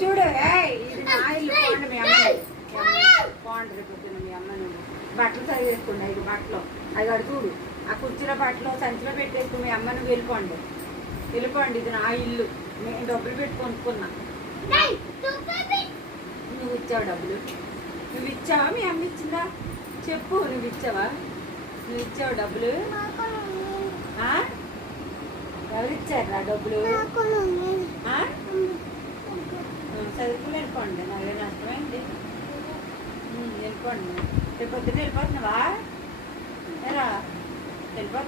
చూడు ఇది నా ఇల్లు. పోండి మీ అమ్మ, పోండి రేపు పొద్దున మీ అమ్మ నువ్వు బట్టలు సరి వేసుకోండి. 5 బట్టలు అది అడు చూడు. ఆ కుర్చీలో బట్టలు సంచిలో పెట్టేసుకుని మీ అమ్మ నువ్వు వెళ్ళిపోండి. ఇది నా ఇల్లు. నేను డబ్బులు పెట్టి కొనుక్కున్నా. నువ్వు ఇచ్చావు డబ్బులు? నువ్వు ఇచ్చావా? మీ అమ్మ ఇచ్చిందా చెప్పు. నువ్వు ఇచ్చావా? నువ్వు ఇచ్చావు డబ్బులు? ఎవరు ఇచ్చారు డబ్బులు? చదువుకుని వెళ్ళిపోండి. నాకు నష్టమైంది. వెళ్ళిపోండి. రేపు పొద్దున్న వెళ్ళిపోతున్నావా? వెళ్ళిపోతున్నా.